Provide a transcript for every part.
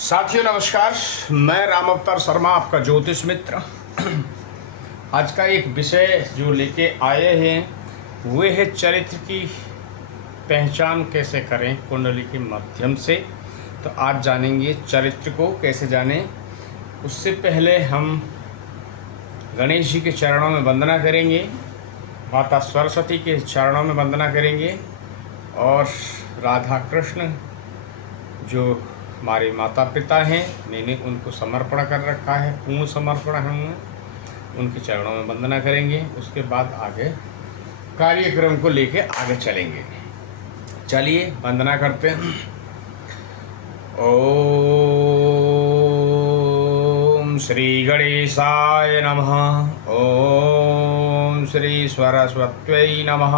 साथियों नमस्कार, मैं राम अवतार शर्मा आपका ज्योतिष मित्र। आज का एक विषय जो लेके आए हैं वो है चरित्र की पहचान कैसे करें कुंडली के माध्यम से। तो आज जानेंगे चरित्र को कैसे जानें। उससे पहले हम गणेश जी के चरणों में वंदना करेंगे, माता सरस्वती के चरणों में वंदना करेंगे और राधा कृष्ण जो हमारे माता पिता हैं मैंने उनको समर्पण कर रखा है, पूर्ण समर्पण है उनके चरणों में वंदना करेंगे। उसके बाद आगे कार्यक्रम को लेके आगे चलेंगे। चलिए वंदना करते हैं। ओम श्री गणेशाय नमः। ओम श्री सरस्वत्यै नमः।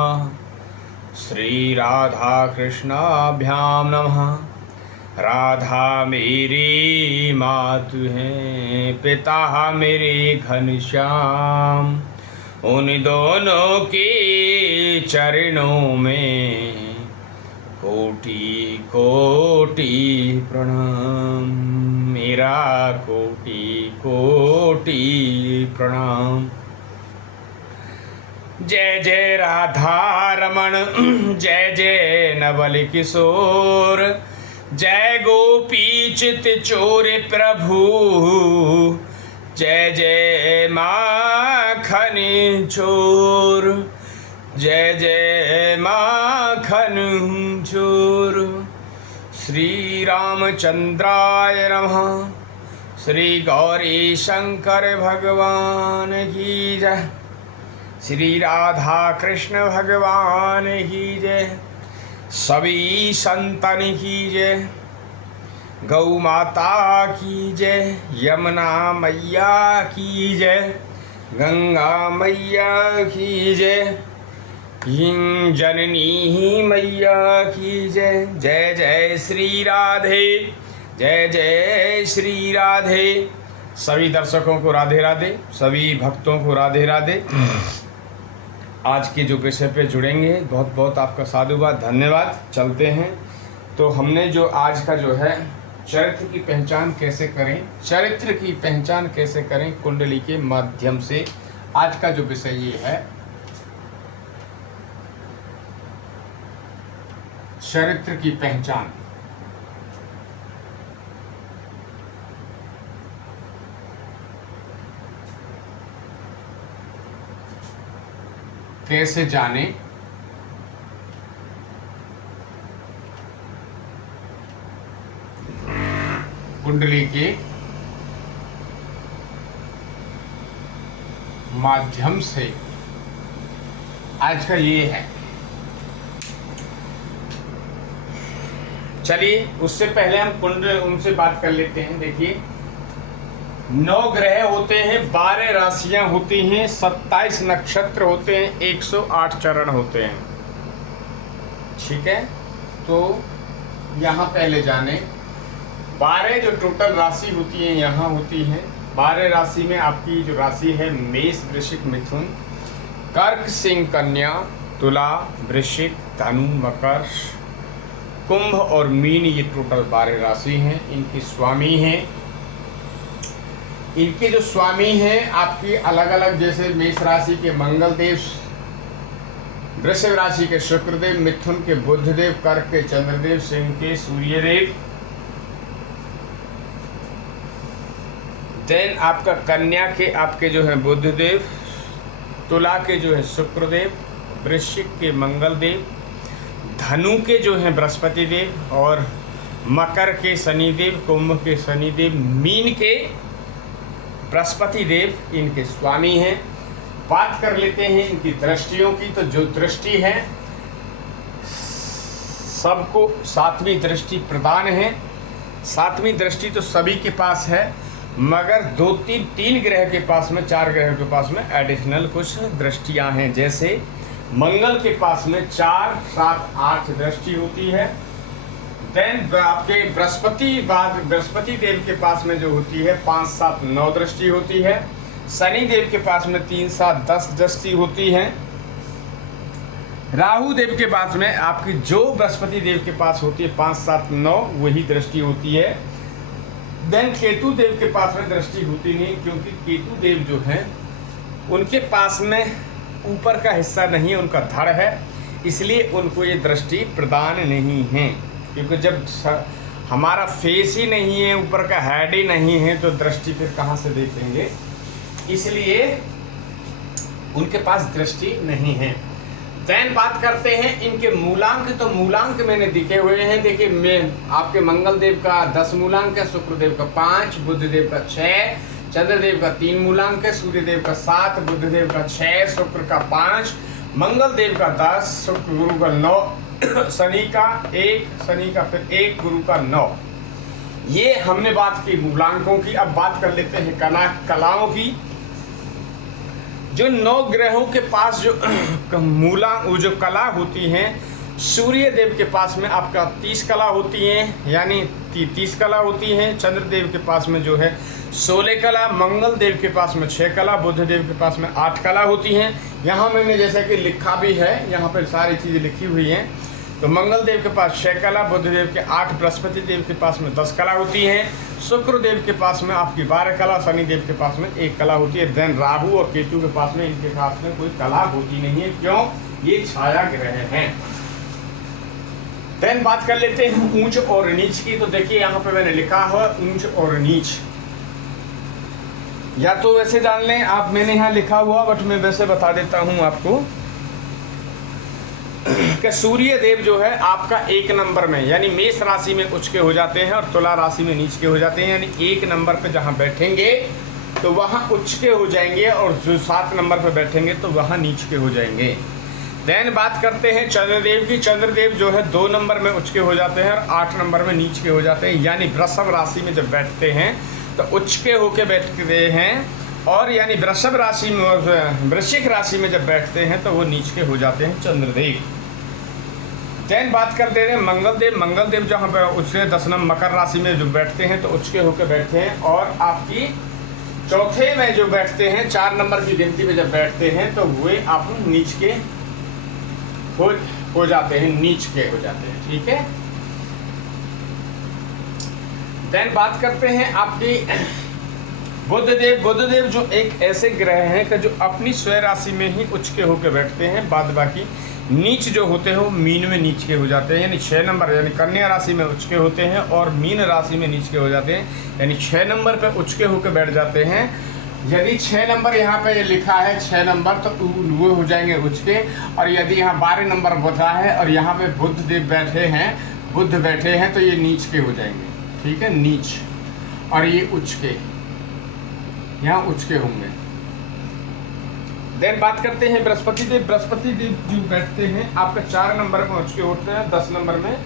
श्री राधा कृष्णाभ्याम नमः। राधा मेरी मातु हैं, पिता मेरे घनश्याम, उन दोनों के चरणों में कोटि कोटि प्रणाम, मेरा कोटि कोटि प्रणाम। जय जय राधा रमण, जय जय नवल किशोर, जय गोपी चित चोर प्रभु, जय जय माखन चोर, जय जय माखन चोर। श्री रामचंद्राय नमः। श्री गौरी शंकर भगवान की जय। श्री राधा कृष्ण भगवान की जय। सभी संतन की जय। गौ माता की जय। यमुना मैया की जय। गंगा मैया की जय। हिंग जननी मैया की जय। जय जय श्री राधे, जय जय श्री राधे। सभी दर्शकों को राधे राधे, सभी भक्तों को राधे राधे। आज के जो विषय पे जुड़ेंगे बहुत बहुत आपका साधुवाद, धन्यवाद। चलते हैं। तो हमने जो आज का जो है चरित्र की पहचान कैसे करें, चरित्र की पहचान कैसे करें कुंडली के माध्यम से, आज का जो विषय ये है चरित्र की पहचान। कैसे जाने कुंडली के माध्यम से, आज का ये है। चलिए उससे पहले हम कुंडली उनसे बात कर लेते हैं। देखिए 9 ग्रह होते हैं, 12 राशियां होती हैं, 27 नक्षत्र होते हैं, 108 चरण होते हैं। ठीक है, तो यहाँ पहले जाने 12 जो टोटल राशि होती है यहाँ होती है। 12 राशि में आपकी जो राशि है मेष, वृश्चिक, मिथुन, कर्क, सिंह, कन्या, तुला, वृश्चिक, धनु, मकर, कुंभ और मीन, ये टोटल 12 राशि हैं। इनके स्वामी हैं, इनके जो स्वामी हैं आपकी अलग अलग, जैसे मेष राशि के मंगल देव, वृषभ राशि के शुक्रदेव, मिथुन के बुधदेव, कर्क के चंद्रदेव, सिंह के सूर्यदेव। देन आपका कन्या के आपके जो है बुधदेव, तुला के जो है शुक्रदेव, वृश्चिक के मंगलदेव, धनु के जो है बृहस्पति देव और मकर के शनिदेव, कुंभ के शनिदेव, मीन के बृहस्पति देव इनके स्वामी हैं। बात कर लेते हैं इनकी दृष्टियों की। तो जो दृष्टि है सबको 7वीं दृष्टि प्रदान है। 7वीं दृष्टि तो सभी के पास है, मगर 2-3 ग्रह के पास में, 4 ग्रह के पास में एडिशनल कुछ दृष्टियां हैं। जैसे मंगल के पास में 4, 7, 8 दृष्टि होती है। देन आपके बृहस्पति देव के पास में जो होती है 5, 7, 9 दृष्टि होती है। शनि देव के पास में 3, 7, 10 दृष्टि होती है। राहु देव के पास में आपकी जो बृहस्पति देव के पास होती है 5, 7, 9 वही दृष्टि होती है। देन केतु देव के पास में दृष्टि होती नहीं, क्योंकि केतु देव जो हैं उनके पास में ऊपर का हिस्सा नहीं है, उनका धड़ है, इसलिए उनको ये दृष्टि प्रदान नहीं है। क्योंकि जब हमारा फेस ही नहीं है, ऊपर का हेड ही नहीं है, तो दृष्टि फिर कहाँ से देखेंगे, इसलिए उनके पास दृष्टि नहीं है। देन बात करते हैं इनके मूलांक। तो मूलांक मैंने दिखे हुए हैं, देखिए मैं आपके मंगल देव का 10 मूलांक है, शुक्र देव का 5, बुध देव का 6, चंद्र देव का 3 मूलांक है, सूर्य देव का 7, बुध देव का 6, शुक्र का 5, मंगल देव का 10, शुक्र गुरु का 9, शनि का 1, शनि का फिर 1, गुरु का 9। ये हमने बात की मूलांकों की। अब बात कर लेते हैं कलाओं की। जो 9 ग्रहों के पास जो कला होती हैं, सूर्य देव के पास में आपका 30 कला होती हैं, यानी 30 कला होती हैं। चंद्र देव के पास में जो है 16 कला, मंगल देव के पास में 6 कला, बुध देव के पास में 8 कला होती हैं। यहाँ मैंने जैसे कि लिखा भी है, यहाँ पर सारी चीज़ें लिखी हुई हैं। तो मंगल देव के पास 6 कला, बुध देव के 8, बृहस्पति देव के पास में 10 कला होती हैं, शुक्र देव के पास में आपकी 12 कला, शनि देव के पास में 1 कला होती है। देन राहु और केतु के पास में, इनके पास में कोई कला होती नहीं है। क्यों? ये छाया ग्रह हैं। देन बात कर लेते हैं ऊंच और नीच की। तो देखिए यहाँ पे मैंने लिखा है ऊंच और नीच, या तो वैसे जान लें आप, मैंने यहाँ लिखा हुआ बट मैं वैसे बता देता हूँ आपको कि सूर्य देव जो है आपका 1 नंबर में, यानी मेष राशि में उच्च के हो जाते हैं और तुला राशि में नीच के हो जाते हैं। यानी 1 नंबर पे जहाँ बैठेंगे तो वहाँ उच्च के हो जाएंगे, और जो 7 नंबर पे बैठेंगे तो वहाँ नीच के हो जाएंगे। देन बात करते हैं चंद्रदेव की। चंद्रदेव जो है 2 नंबर में उच्च के हो जाते हैं और 8 नंबर में नीच के हो जाते हैं। यानी वृषभ राशि में जब बैठते हैं तो उच्च के होके बैठते हैं, और यानी वृषभ राशि में और वृश्चिक राशि में जब बैठते हैं तो वो नीच के हो जाते हैं चंद्रदेव। देन बात करते हैं मंगल देव। मंगल देव जहाँ पे उससे 10 नंबर मकर राशि में जो बैठते हैं तो उच्च के होकर बैठते हैं, और आपकी चौथे में जो बैठते हैं 4 नंबर की गिनती में जब बैठते हैं तो वे आप नीच के हो जाते हैं, नीच के हो जाते हैं। ठीक है। देन बात करते हैं आपकी बुधदेव। बुधदेव जो एक ऐसे ग्रह हैं कि जो अपनी स्वयं राशि में ही उच्च के होकर बैठते हैं, बाद बाकी नीच जो होते हैं वो मीन में नीच के हो जाते हैं। यानी 6 नंबर यानी कन्या राशि में उच्च के होते हैं और मीन राशि में नीच के हो जाते हैं। यानी 6 नंबर पे उच्च के होकर बैठ जाते हैं। यदि 6 नंबर यहाँ पे लिखा है 6 नंबर तो वो हो जाएंगे उच्च के, और यदि यहाँ 12 नंबर बता है और यहाँ पे बुध देव बैठे हैं तो ये नीच के हो जाएंगे। ठीक है, नीच, और ये उच्च के, यहाँ उच्च के होंगे। देन बात करते हैं बृहस्पति देव। बृहस्पति देव जो बैठते हैं आपका 4 नंबर में उच्च के होते हैं, 10 नंबर में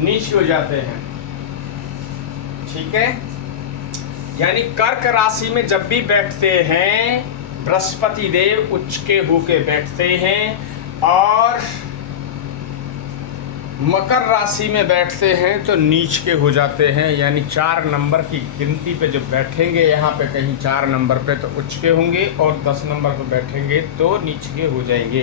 नीच हो जाते हैं। ठीक है, यानी कर्क राशि में जब भी बैठते हैं बृहस्पति देव उच्च के होके बैठते हैं, और मकर राशि में बैठते हैं तो नीच के हो जाते हैं। यानी 4 नंबर की गिनती पे जब बैठेंगे यहाँ पे कहीं 4 नंबर पे तो उच्च के होंगे, और 10 नंबर पे बैठेंगे तो नीच के हो जाएंगे।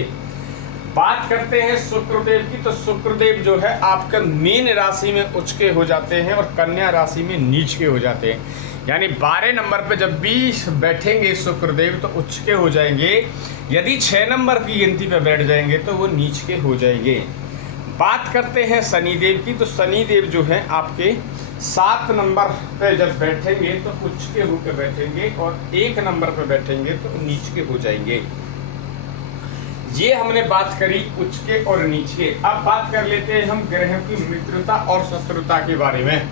बात करते हैं शुक्रदेव की। तो शुक्रदेव जो है आपका मीन राशि में उच्च के हो जाते हैं और कन्या राशि में नीच के हो जाते हैं। यानी 12 नंबर पे जब भी बैठेंगे शुक्रदेव तो उच्च के हो जाएंगे। यदि 6 नंबर की गिनती पे बैठ जाएंगे तो वो नीच के हो जाएंगे। बात करते हैं शनिदेव की। तो शनिदेव जो है आपके 7 नंबर पे जब बैठेंगे तो उच्च के होकर बैठेंगे, और 1 नंबर पे बैठेंगे तो नीच के हो जाएंगे। ये हमने बात करी उच्च के और नीच के। अब बात कर लेते हैं हम ग्रहों की मित्रता और शत्रुता के बारे में।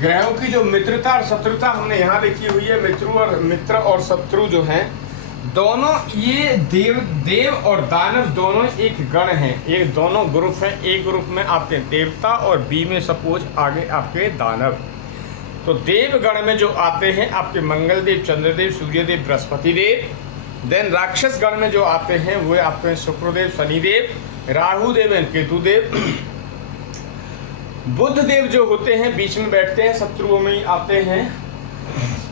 ग्रहों की जो मित्रता और शत्रुता हमने यहाँ लिखी हुई है। मित्र और शत्रु जो हैं दोनों, ये देव और दानव दोनों एक गण हैं, एक दोनों ग्रुप हैं। एक ग्रुप में आपके देवता और बी में सपोज आगे आपके दानव। तो देव गण में जो आते हैं आपके मंगल देव, चंद्रदेव, सूर्यदेव, बृहस्पति देव। देन राक्षस गण में जो आते हैं वो आते हैं शुक्रदेव, शनिदेव, राहु देव एंड केतु देव। बुध देव जो होते हैं बीच में बैठते हैं, शत्रुओं में ही आते हैं,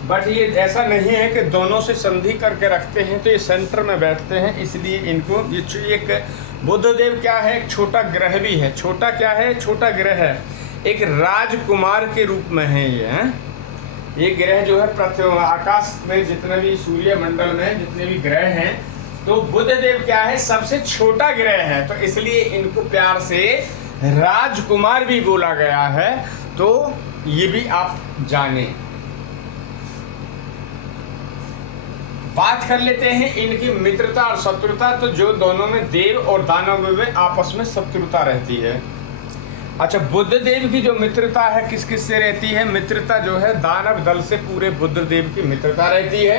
बट ये ऐसा नहीं है कि दोनों से संधि करके रखते हैं, तो ये सेंटर में बैठते हैं, इसलिए इनको ये एक बुधदेव क्या है, एक छोटा ग्रह भी है। छोटा क्या है, छोटा ग्रह है, एक राजकुमार के रूप में है ये, हैं? ये ग्रह जो है पृथ्वी आकाश में जितने भी सूर्य मंडल में जितने भी ग्रह हैं, तो बुधदेव क्या है, सबसे छोटा ग्रह है, तो इसलिए इनको प्यार से राजकुमार भी बोला गया है। तो ये भी आप जाने। बात कर लेते हैं इनकी मित्रता और शत्रुता। तो जो दोनों में देव और दानव में आपस में शत्रुता रहती है। अच्छा, बुधदेव की जो मित्रता है किस किस से रहती है, मित्रता जो है दानव दल से पूरे बुधदेव की मित्रता रहती है।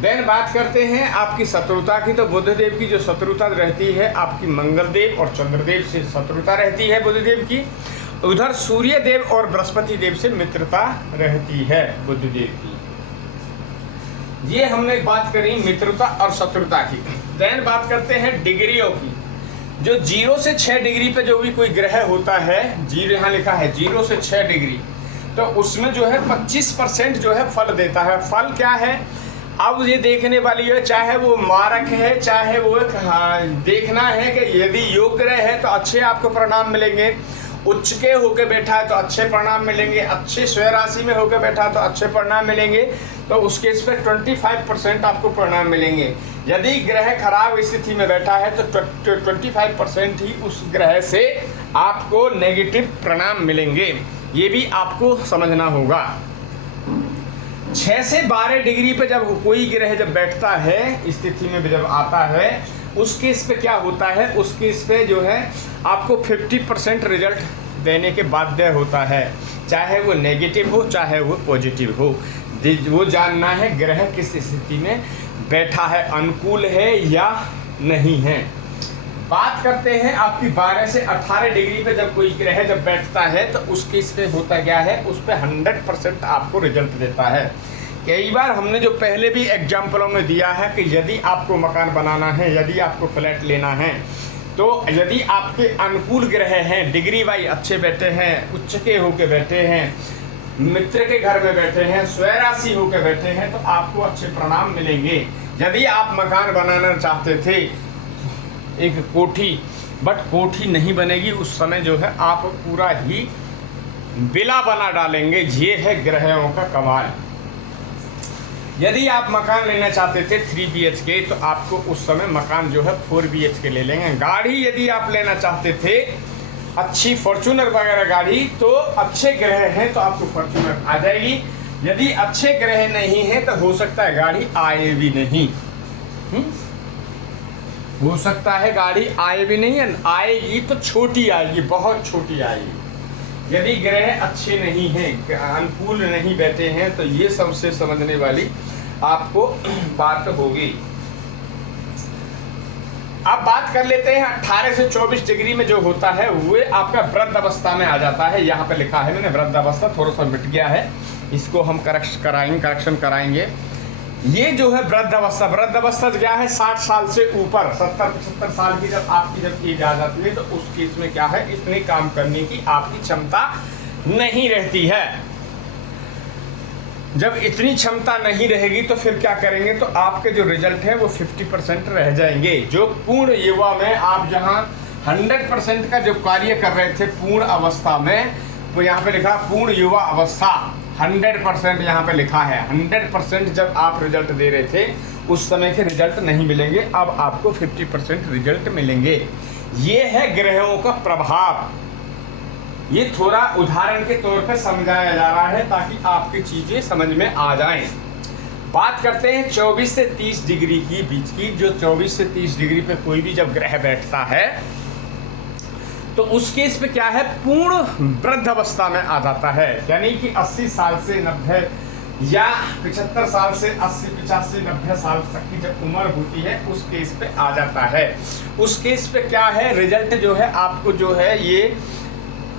देन बात करते हैं आपकी शत्रुता की। तो बुधदेव की जो शत्रुता रहती है आपकी मंगलदेव और चंद्रदेव से शत्रुता रहती है बुधदेव की। उधर सूर्य देव और बृहस्पति देव से मित्रता रहती है बुधदेव की। ये हमने बात करी मित्रता और शत्रुता की। देन बात करते हैं डिग्रियों की। जो 0 से 6 डिग्री पे जो भी कोई ग्रह होता है, जीरो यहाँ लिखा है 0 से 6 डिग्री, तो उसमें जो है 25% जो है फल देता है। फल क्या है, अब ये देखने वाली है, चाहे वो मारक है चाहे वो देखना है कि यदि योग ग्रह है तो अच्छे आपको परिणाम मिलेंगे, उच्च के होके बैठा है तो अच्छे परिणाम मिलेंगे, अच्छे स्वयं राशि में होकर बैठा है तो अच्छे परिणाम मिलेंगे। तो उस केस पे 25% आपको परिणाम मिलेंगे। यदि ग्रह खराब स्थिति में बैठा है तो 25% ही उस ग्रह से आपको नेगेटिव परिणाम मिलेंगे। ये भी आपको समझना होगा। 6 से 12 डिग्री पे जब कोई ग्रह जब बैठता है स्थिति में जब आता है, उस केस पे क्या होता है, उस केस पे जो है आपको 50% रिजल्ट देने के बाध्य होता है, चाहे वो नेगेटिव हो चाहे वो पॉजिटिव हो। वो जानना है ग्रह किस स्थिति में बैठा है, अनुकूल है या नहीं है। बात करते हैं आपकी 12 से 18 डिग्री पे जब कोई ग्रह जब बैठता है तो उस केस पे होता क्या है, उस पे 100% आपको रिजल्ट देता है। कई बार हमने जो पहले भी एग्जाम्पलों में दिया है कि यदि आपको मकान बनाना है, यदि आपको फ्लैट लेना है, तो यदि आपके अनुकूल ग्रह हैं, डिग्री वाइज अच्छे बैठे हैं, उच्च के होके बैठे हैं, मित्र के घर में बैठे हैं, स्वयं राशि होके बैठे हैं, तो आपको अच्छे परिणाम मिलेंगे। यदि आप मकान बनाना चाहते थे एक कोठी, बट कोठी नहीं बनेगी, उस समय जो है आप पूरा ही बिला बना डालेंगे। ये है ग्रहों का कमाल। यदि आप मकान लेना चाहते थे 3 BHK, तो आपको उस समय मकान जो है 4 BHK ले लेंगे। गाड़ी यदि आप लेना चाहते थे अच्छी फॉर्च्यूनर वगैरह गाड़ी, तो अच्छे ग्रह हैं तो आपको फॉर्च्यूनर आ जाएगी। यदि अच्छे ग्रह नहीं है तो हो सकता है गाड़ी आए भी नहीं। हो सकता है गाड़ी आए भी नहीं, आएगी तो छोटी आएगी, बहुत छोटी आएगी। यदि ग्रह अच्छे नहीं हैं, अनुकूल नहीं बैठे हैं, तो ये सबसे समझने वाली आपको बात होगी। अब बात कर लेते हैं 18 से 24 डिग्री में जो होता है वो आपका वृद्ध अवस्था में आ जाता है। यहाँ पे लिखा है मैंने वृद्ध अवस्था, थोड़ा सा मिट गया है, इसको हम करेक्शन कराएंगे। ये जो है वृद्ध अवस्था क्या है, 60 साल से ऊपर 70-75 साल की जब आपकी जब एज आ जाती है, तो उस केस में क्या है, इतने काम करने की आपकी क्षमता नहीं रहती है। जब इतनी क्षमता नहीं रहेगी तो फिर क्या करेंगे, तो आपके जो रिजल्ट है वो 50% रह जाएंगे। जो पूर्ण युवा में आप जहां 100% का जो कार्य कर रहे थे पूर्ण अवस्था में, वो यहाँ पे लिखा पूर्ण युवा अवस्था 100% यहाँ पे लिखा है। 100% जब आप रिजल्ट दे रहे थे उस समय के रिजल्ट नहीं मिलेंगे, अब आपको 50% रिजल्ट मिलेंगे। ये है ग्रहों का प्रभाव। ये थोड़ा उदाहरण के तौर पे समझाया जा रहा है ताकि आपकी चीज़ें समझ में आ जाएं। बात करते हैं 24 से 30 डिग्री की बीच की। जो 24 से 30 डिग्री पे कोई भी जब ग्रह बैठता है तो उस केस पे क्या है, पूर्ण वृद्ध अवस्था में आ जाता है। यानी कि 80 साल से 90 या 75 साल से 80, 85, 90 साल तक की जब उम्र होती है उस केस पे आ जाता है। उस केस पे क्या है, रिजल्ट जो है आपको जो है ये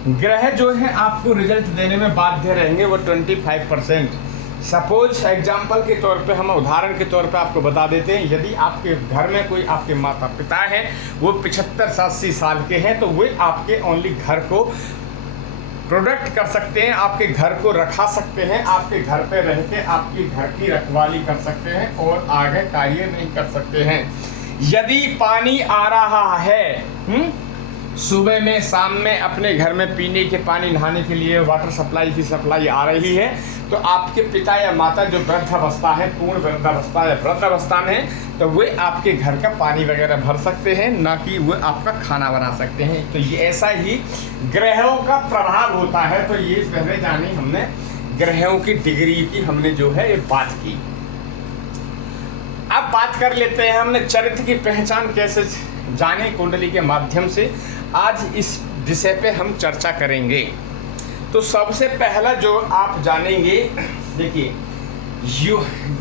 ग्रह जो है आपको रिजल्ट देने में बाध्य रहेंगे, वो 25%। सपोज एग्जाम्पल के तौर पे हम उदाहरण के तौर पे आपको बता देते हैं, यदि आपके घर में कोई आपके माता पिता हैं, वो 75-80 साल के हैं, तो वे आपके ओनली घर को प्रोडक्ट कर सकते हैं, आपके घर को रखा सकते हैं, आपके घर पे रह के आपकी घर की रखवाली कर सकते हैं और आगे कार्य नहीं कर सकते हैं। यदि पानी आ रहा है सुबह में, शाम में अपने घर में पीने के पानी, नहाने के लिए वाटर सप्लाई की सप्लाई आ रही है, तो आपके पिता या माता जो वृद्धावस्था है, पूर्ण वृद्धावस्था या वृद्धावस्था में है, तो वे आपके घर का पानी वगैरह भर सकते हैं, ना कि वे आपका खाना बना सकते हैं। तो ये ऐसा ही ग्रहों का प्रभाव होता है। तो ये पहले जानी हमने ग्रहों की डिग्री की हमने जो है ये बात की। अब बात कर लेते हैं हमने चरित्र की पहचान कैसे जाने कुंडली के माध्यम से। आज इस विषय पे हम चर्चा करेंगे। तो सबसे पहला जो आप जानेंगे, देखिए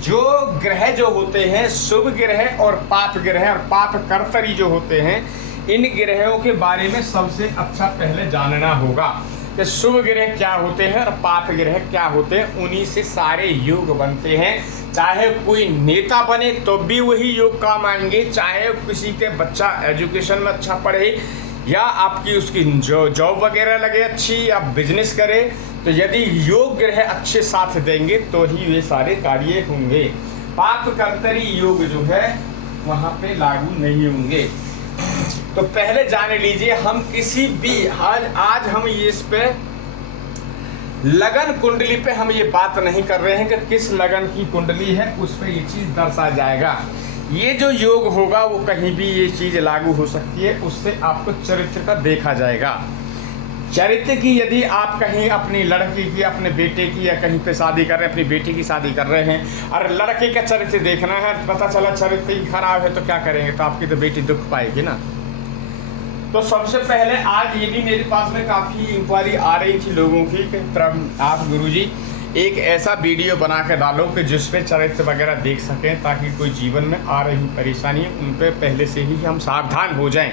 जो ग्रह जो होते हैं, शुभ ग्रह और पाप ग्रह और पाप कर्तरी जो होते हैं, इन ग्रहों के बारे में सबसे अच्छा पहले जानना होगा कि शुभ ग्रह क्या होते हैं और पाप ग्रह क्या होते हैं। उन्हीं से सारे योग बनते हैं। चाहे कोई नेता बने तो भी वही योग काम आएंगे, चाहे किसी के बच्चा एजुकेशन में अच्छा पढ़े या आपकी उसकी जो जॉब वगैरह लगे अच्छी, या बिजनेस करे, तो यदि योग ग्रह अच्छे साथ देंगे तो ही वे सारे कार्य होंगे। पाप कर्तरी योग जो है वहाँ पे लागू नहीं होंगे। तो पहले जान लीजिए, हम किसी भी आज हम ये इस पे लगन कुंडली पे हम ये बात नहीं कर रहे हैं कि किस लगन की कुंडली है, उस पे ये चीज़ दर्शा जाएगा। ये जो योग होगा वो कहीं भी ये चीज़ लागू हो सकती है, उससे आपको चरित्र का देखा जाएगा। चरित्र की यदि आप कहीं अपनी लड़की की, अपने बेटे की या कहीं पे शादी कर रहे हैं, अपनी बेटी की शादी कर रहे हैं और लड़के का चरित्र देखना है, पता चला चरित्र ही खराब है, तो क्या करेंगे? तो आपकी तो बेटी दुख पाएगी ना। तो सबसे पहले आज ये भी मेरे पास में काफ़ी इंक्वायरी आ रही थी लोगों की कि आप गुरुजी एक ऐसा वीडियो बना के डालो कि जिसपे चरित्र वगैरह देख सकें, ताकि कोई जीवन में आ रही परेशानी उन पे पहले से ही हम सावधान हो जाएं।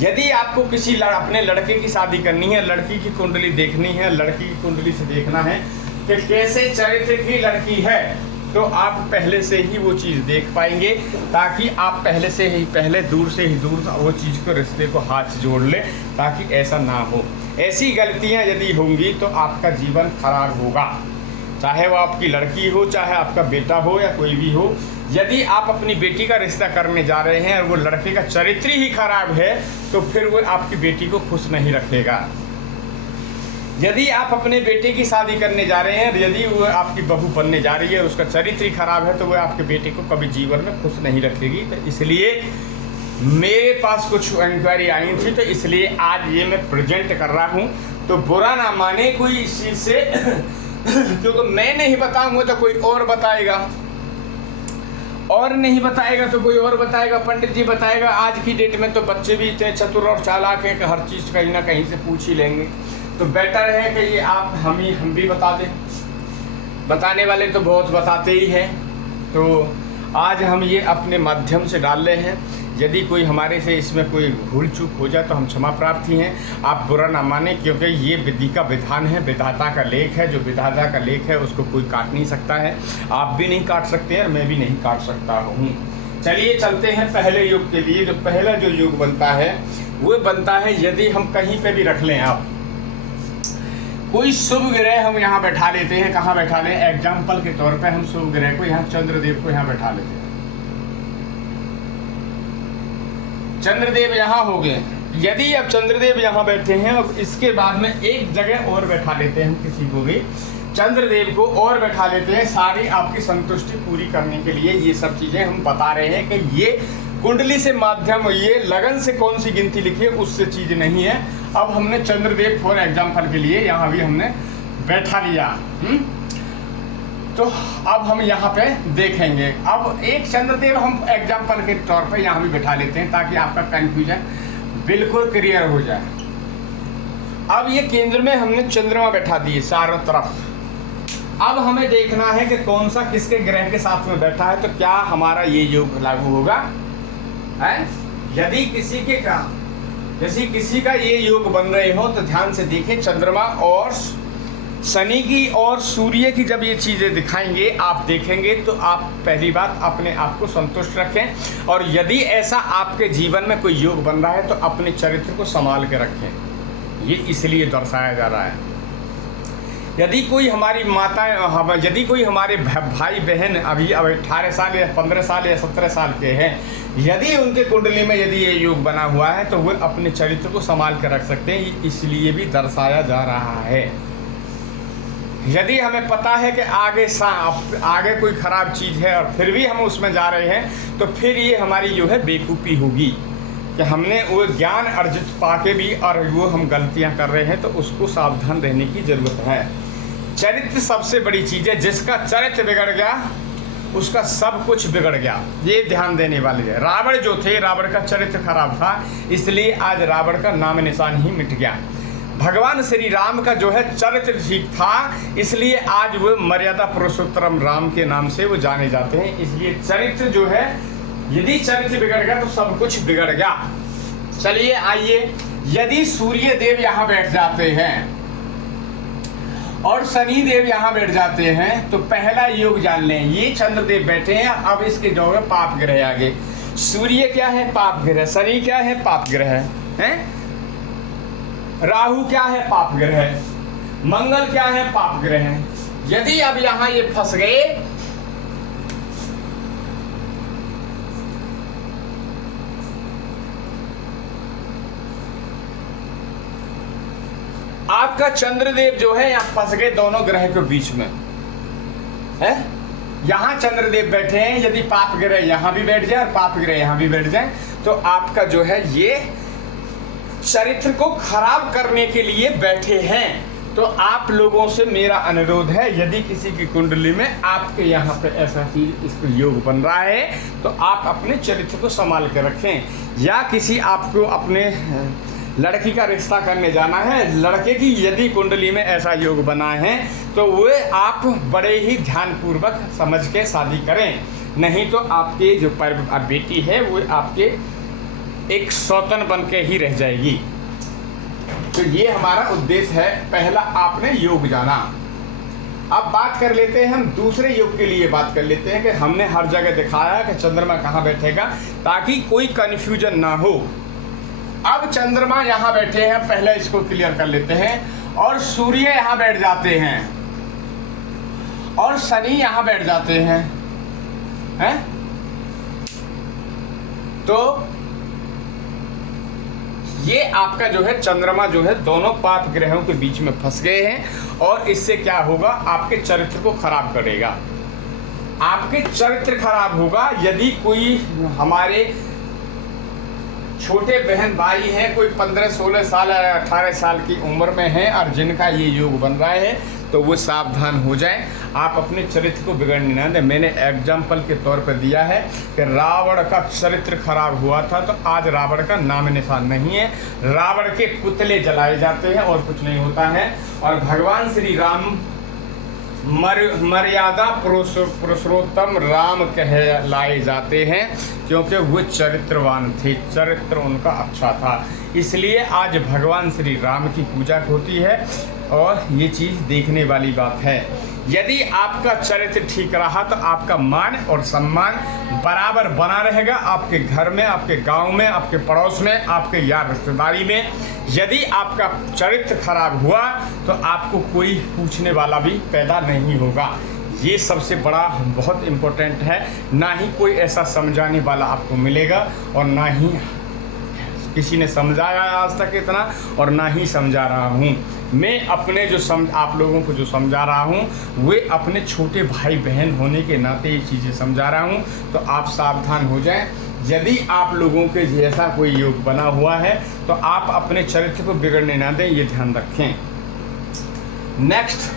यदि आपको किसी अपने लड़के की शादी करनी है, लड़की की कुंडली देखनी है, लड़की की कुंडली से देखना है कि कैसे चरित्र की लड़की है, तो आप पहले से ही वो चीज़ देख पाएंगे, ताकि आप पहले से ही दूर से ही दूर वो चीज़ को, रिश्ते को हाथ जोड़ लें, ताकि ऐसा ना हो। ऐसी गलतियां यदि होंगी तो आपका जीवन खराब होगा, चाहे वो आपकी लड़की हो, चाहे आपका बेटा हो या कोई भी हो। यदि आप अपनी बेटी का रिश्ता करने जा रहे हैं और वो लड़के का चरित्र ही खराब है, तो फिर वो आपकी बेटी को खुश नहीं रखेगा। यदि आप अपने बेटे की शादी करने जा रहे हैं, यदि वो आपकी बहू बनने जा रही है, उसका चरित्र ही खराब है, तो वो आपके बेटे को कभी जीवन में खुश नहीं रखेगी। तो इसलिए मेरे पास कुछ इंक्वायरी आई थी, तो इसलिए आज ये मैं प्रेजेंट कर रहा हूँ। तो बुरा ना माने कोई इस चीज़ से क्योंकि मैं नहीं बताऊँगा तो कोई और बताएगा, और नहीं बताएगा तो कोई और बताएगा, पंडित जी बताएगा। आज की डेट में तो बच्चे भी इतने चतुर और चालाक हैं कि हर चीज़ कहीं ना कहीं से पूछ ही लेंगे। तो बेटर है कि ये आप हम भी बता दें। बताने वाले तो बहुत बताते ही हैं। तो आज हम ये अपने माध्यम से डाल रहे हैं। यदि कोई हमारे से इसमें कोई भूल चूक हो जाए तो हम क्षमा प्रार्थी हैं। आप बुरा ना माने, क्योंकि ये विधि का विधान है, विधाता का लेख है। जो विधाता का लेख है उसको कोई काट नहीं सकता है, आप भी नहीं काट सकते हैं और मैं भी नहीं काट सकता हूँ। चलिए चलते हैं पहले योग के लिए। जो पहला जो योग बनता है वो बनता है, यदि हम कहीं पे भी रख लें, आप कोई शुभ ग्रह हम यहाँ बैठा लेते हैं। कहाँ बैठा लें? एग्जाम्पल के तौर पे हम शुभ ग्रह को यहाँ, चंद्रदेव को यहाँ बैठा लेते हैं। चंद्रदेव यहाँ हो गए। यदि अब चंद्रदेव यहाँ बैठे हैं, अब इसके बाद में एक जगह और बैठा लेते हैं हम किसी को भी, चंद्रदेव को और बैठा लेते हैं, सारी आपकी संतुष्टि पूरी करने के लिए। ये सब चीज़ें हम बता रहे हैं कि ये कुंडली से माध्यम, ये लगन से कौन सी गिनती लिखी है उससे चीज़ नहीं है। अब हमने चंद्रदेव फॉर एग्जाम्पल के लिए यहाँ भी हमने बैठा लिया। तो अब हम यहाँ पे देखेंगे। अब एक चंद्रदेव हम एग्जाम्पल के तौर पे यहाँ भी बैठा लेते हैं, ताकि आपका कंफ्यूजन बिल्कुल क्लियर हो जाए। अब ये केंद्र में हमने चंद्रमा बैठा दिए चारों तरफ। अब हमें देखना है कि कौन सा किसके ग्रह के साथ में बैठा है, तो क्या हमारा ये योग लागू होगा है। यदि किसी का ये योग बन रहे हो तो ध्यान से देखें। चंद्रमा और शनि की और सूर्य की जब ये चीज़ें दिखाएंगे, आप देखेंगे, तो आप पहली बात अपने आप को संतुष्ट रखें। और यदि ऐसा आपके जीवन में कोई योग बन रहा है तो अपने चरित्र को संभाल के रखें। ये इसलिए दर्शाया जा रहा है। यदि कोई हमारी माता, यदि कोई हमारे भाई बहन अभी 18 साल या 15 साल या 17 साल के हैं, यदि उनके कुंडली में यदि ये योग बना हुआ है तो वे अपने चरित्र को संभाल कर रख सकते हैं, इसलिए भी दर्शाया जा रहा है। यदि हमें पता है कि आगे कोई खराब चीज़ है और फिर भी हम उसमें जा रहे हैं, तो फिर ये हमारी जो है बेवकूफ़ी होगी कि हमने वो ज्ञान अर्जित पाके भी और वो हम गलतियां कर रहे हैं, तो उसको सावधान रहने की ज़रूरत है। चरित्र सबसे बड़ी चीज़ है, जिसका चरित्र बिगड़ गया उसका सब कुछ बिगड़ गया, ये ध्यान देने वाली है। रावण जो थे, रावण का चरित्र खराब था, इसलिए आज रावण का नाम निशान ही मिट गया। भगवान श्री राम का जो है चरित्र ठीक था, इसलिए आज वो मर्यादा पुरुषोत्तम राम के नाम से वो जाने जाते हैं। इसलिए चरित्र जो है, यदि चरित्र बिगड़ गया तो सब कुछ बिगड़ गया। चलिए आइए, यदि सूर्य देव यहाँ बैठ जाते हैं और शनि देव यहाँ बैठ जाते हैं, तो पहला योग जान लें, ये चंद्रदेव बैठे हैं, अब इसके जो है पाप ग्रह आगे। सूर्य क्या है? पाप ग्रह। शनि क्या है? पाप ग्रह है। राहु क्या है? पाप ग्रह। मंगल क्या है? पाप ग्रह। यदि अब यहाँ ये फंस गए, आपका चंद्रदेव जो है यहाँ फंस गए दोनों ग्रह के बीच में है। यहाँ चंद्रदेव बैठे हैं, यदि पाप ग्रह यहाँ भी बैठ जाए और पाप ग्रह यहाँ भी बैठ जाए, तो आपका जो है ये चरित्र को खराब करने के लिए बैठे हैं। तो आप लोगों से मेरा अनुरोध है, यदि किसी की कुंडली में आपके यहाँ पे ऐसा चीज इस योग बन रहा है, तो आप अपने चरित्र को संभाल कर रखें। या किसी आपको अपने लड़की का रिश्ता करने जाना है, लड़के की यदि कुंडली में ऐसा योग बना है, तो वे आप बड़े ही ध्यानपूर्वक समझ के शादी करें, नहीं तो आपके जो बेटी है वो आपके एक सौतन बन के ही रह जाएगी। तो ये हमारा उद्देश्य है, पहला आपने योग जाना। अब बात कर लेते हैं हम दूसरे योग के लिए, बात कर लेते हैं कि हमने हर जगह दिखाया कि चंद्रमा कहाँ बैठेगा, ताकि कोई कन्फ्यूजन ना हो। अब चंद्रमा यहाँ बैठे हैं, पहले इसको क्लियर कर लेते हैं, और सूर्य यहाँ बैठ जाते हैं और शनि यहाँ बैठ जाते हैं, तो ये आपका जो है चंद्रमा जो है दोनों पाप ग्रहों के बीच में फंस गए हैं, और इससे क्या होगा, आपके चरित्र को खराब करेगा। आपके चरित्र खराब होगा यदि कोई हमारे छोटे बहन भाई हैं, कोई 15-16 साल 18 साल की उम्र में हैं और जिनका ये योग बन रहा है, तो वो सावधान हो जाएं, आप अपने चरित्र को बिगड़ने ना दें। मैंने एग्जाम्पल के तौर पर दिया है कि रावण का चरित्र खराब हुआ था, तो आज रावण का नाम निशान नहीं है, रावण के पुतले जलाए जाते हैं और कुछ नहीं होता है। और भगवान श्री राम मर्यादा पुरुषोत्तम राम कहलाए जाते हैं, क्योंकि वो चरित्रवान थे, चरित्र उनका अच्छा था, इसलिए आज भगवान श्री राम की पूजा होती है, और ये चीज़ देखने वाली बात है। यदि आपका चरित्र ठीक रहा तो आपका मान और सम्मान बराबर बना रहेगा, आपके घर में, आपके गांव में, आपके पड़ोस में, आपके यार रिश्तेदारी में। यदि आपका चरित्र खराब हुआ तो आपको कोई पूछने वाला भी पैदा नहीं होगा। ये सबसे बड़ा बहुत इम्पोर्टेंट है, ना ही कोई ऐसा समझाने वाला आपको मिलेगा, और ना ही किसी ने समझाया आज तक इतना, और ना ही समझा रहा हूँ मैं। अपने जो आप लोगों को जो समझा रहा हूँ, वे अपने छोटे भाई बहन होने के नाते ये चीज़ें समझा रहा हूँ, तो आप सावधान हो जाएं। यदि आप लोगों के जैसा कोई योग बना हुआ है, तो आप अपने चरित्र को बिगड़ने ना दें, ये ध्यान रखें। नेक्स्ट,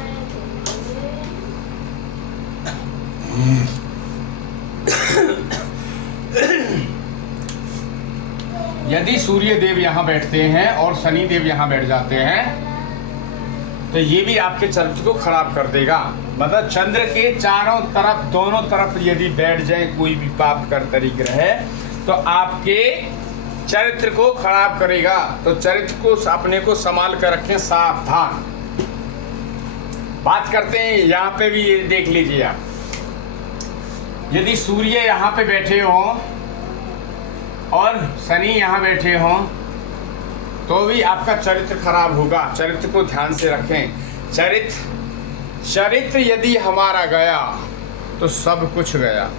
यदि सूर्य देव यहाँ बैठते हैं और शनि देव यहाँ बैठ जाते हैं, तो ये भी आपके चरित्र को खराब कर देगा। मतलब चंद्र के चारों तरफ, दोनों तरफ यदि बैठ जाए कोई भी पाप कर तरीके रहे, तो आपके चरित्र को खराब करेगा। तो चरित्र को अपने को संभाल कर रखें, सावधान। बात करते हैं यहाँ पे भी, ये देख लीजिए आप, यदि सूर्य यहाँ पे बैठे हों और शनि यहाँ बैठे हों, तो भी आपका चरित्र खराब होगा। चरित्र को ध्यान से रखें। चरित्र यदि हमारा गया तो सब कुछ गया,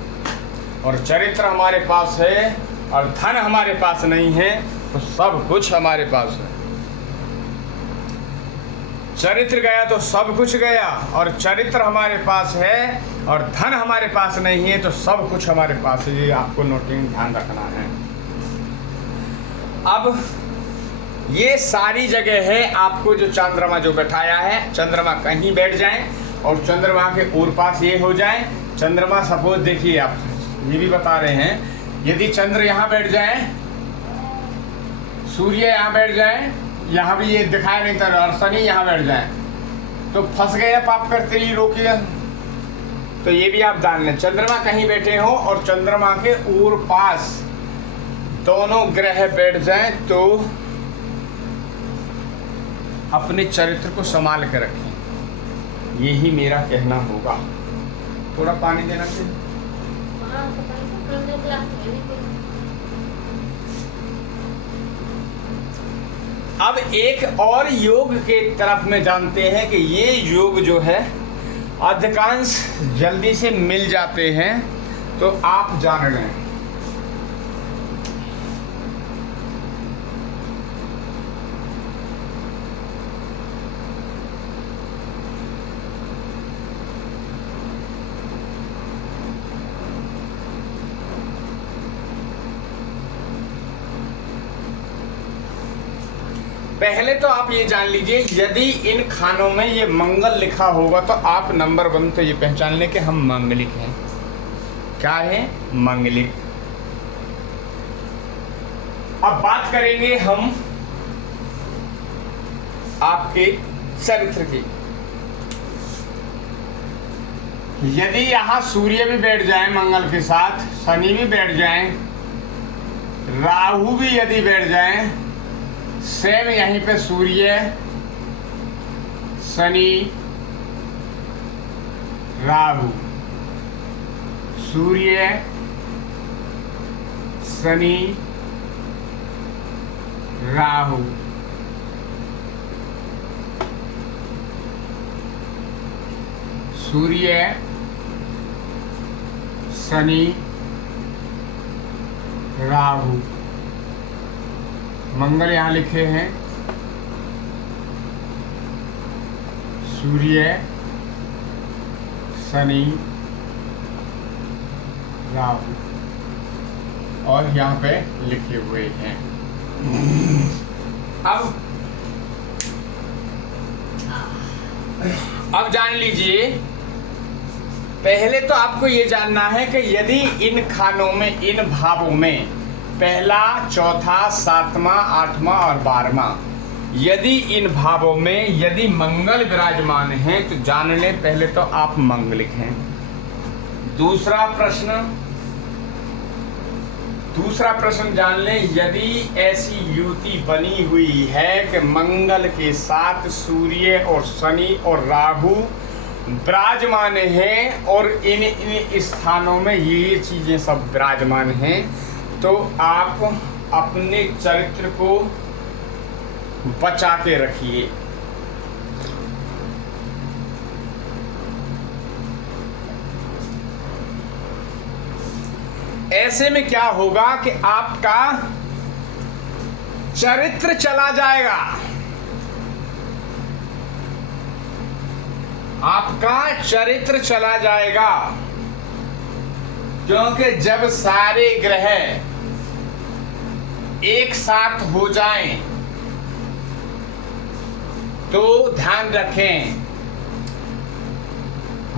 और चरित्र हमारे पास है और धन हमारे पास नहीं है तो सब कुछ हमारे पास है। चरित्र गया तो सब कुछ गया, और चरित्र हमारे पास है और धन हमारे पास नहीं है तो सब कुछ हमारे पास है। ये आपको नोटिंग ध्यान रखना है। अब ये सारी जगह है आपको जो चंद्रमा जो बैठाया है, चंद्रमा कहीं बैठ जाए और चंद्रमा के और पास ये हो जाए। चंद्रमा सपोज देखिए, आप ये भी बता रहे हैं, यदि चंद्र यहाँ बैठ जाए, सूर्य यहाँ बैठ जाए, यहाँ भी ये दिखाई नहीं था, और शनि यहाँ बैठ जाए तो फंस गए पाप करते ही रोकिए। तो ये भी आप जान लें, चंद्रमा कहीं बैठे हो और चंद्रमा के और पास दोनों ग्रह बैठ जाएं तो अपने चरित्र को संभाल कर रखें। यही मेरा कहना होगा। थोड़ा पानी देना चाहिए। अब एक और योग के तरफ में जानते हैं कि ये योग जो है अधिकांश जल्दी से मिल जाते हैं, तो आप जान लें। पहले तो आप ये जान लीजिए, यदि इन खानों में ये मंगल लिखा होगा तो आप नंबर 1 तो ये पहचान लें कि हम मंगलिक हैं। क्या है? मंगलिक। अब बात करेंगे हम आपके चरित्र की। यदि यहां सूर्य भी बैठ जाए मंगल के साथ, शनि भी बैठ जाए, राहु भी यदि बैठ जाए, सेम यहीं पे सूर्य, शनि, राहु, सूर्य, शनि, राहु, सूर्य, शनि, राहु, मंगल यहाँ लिखे हैं, सूर्य, शनि, राहु, और यहाँ पे लिखे हुए हैं। अब जान लीजिए, पहले तो आपको ये जानना है कि यदि इन खानों में, इन भावों में, पहला, चौथा, 7वां, 8वां और 12वां, यदि इन भावों में यदि मंगल विराजमान है तो जान लें पहले तो आप मंगलिक हैं। दूसरा प्रश्न जान लें, यदि ऐसी युति बनी हुई है कि मंगल के साथ सूर्य और शनि और राहु विराजमान हैं और इन स्थानों में ये चीजें सब विराजमान हैं, तो आप अपने चरित्र को बचा के रखिए। ऐसे में क्या होगा कि आपका चरित्र चला जाएगा, आपका चरित्र चला जाएगा, क्योंकि जब सारे ग्रह एक साथ हो जाएं तो ध्यान रखें,